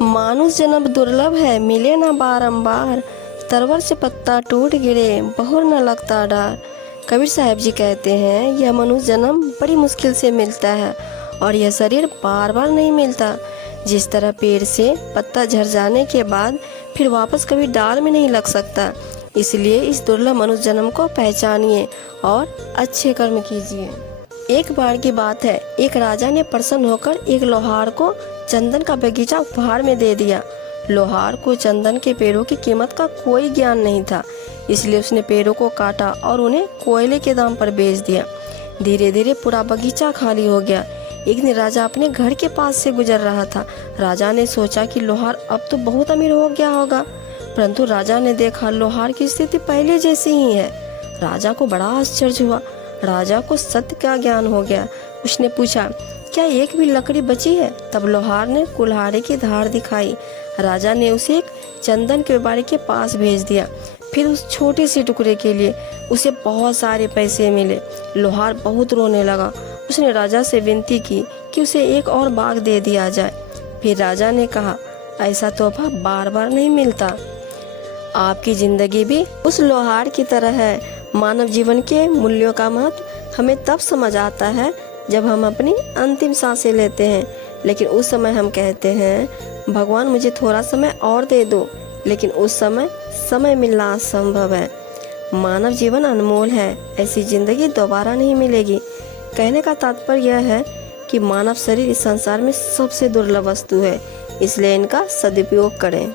मानुष जन्म दुर्लभ है, मिले ना बारंबार। तरवर से पत्ता टूट गिरे, बहुर न लगता डार। कबीर साहब जी कहते हैं, यह मनुष्य जन्म बड़ी मुश्किल से मिलता है और यह शरीर बार बार नहीं मिलता। जिस तरह पेड़ से पत्ता झड़ जाने के बाद फिर वापस कभी डाल में नहीं लग सकता, इसलिए इस दुर्लभ मनुष्य जन्म को पहचानिए और अच्छे कर्म कीजिए। एक बार की बात है, एक राजा ने प्रसन्न होकर एक लोहार को चंदन का बगीचा उपहार में दे दिया। लोहार को चंदन के पेड़ों की कीमत का कोई ज्ञान नहीं था, इसलिए उसने पेड़ों को काटा और उन्हें कोयले के दाम पर बेच दिया। धीरे धीरे पूरा बगीचा खाली हो गया। एक दिन राजा अपने घर के पास से गुजर रहा था। राजा ने सोचा कि लोहार अब तो बहुत अमीर हो गया होगा, परंतु राजा ने देखा लोहार की स्थिति पहले जैसी ही है। राजा को बड़ा आश्चर्य हुआ। राजा को सत्य का ज्ञान हो गया। उसने पूछा, क्या एक भी लकड़ी बची है? तब लोहार ने कुल्हाड़ी की धार दिखाई। राजा ने उसे एक चंदन के व्यापारी के पास भेज दिया। फिर उस छोटे से टुकड़े के लिए उसे बहुत सारे पैसे मिले। लोहार बहुत रोने लगा। उसने राजा से विनती की कि उसे एक और बाग दे दिया जाए। फिर राजा ने कहा, ऐसा तोहफा बार बार नहीं मिलता। आपकी जिंदगी भी उस लोहार की तरह है। मानव जीवन के मूल्यों का महत्व हमें तब समझ आता है जब हम अपनी अंतिम सांसें लेते हैं, लेकिन उस समय हम कहते हैं, भगवान मुझे थोड़ा समय और दे दो, लेकिन उस समय मिलना असंभव है। मानव जीवन अनमोल है, ऐसी जिंदगी दोबारा नहीं मिलेगी। कहने का तात्पर्य यह है कि मानव शरीर इस संसार में सबसे दुर्लभ वस्तु है, इसलिए इनका सदुपयोग करें।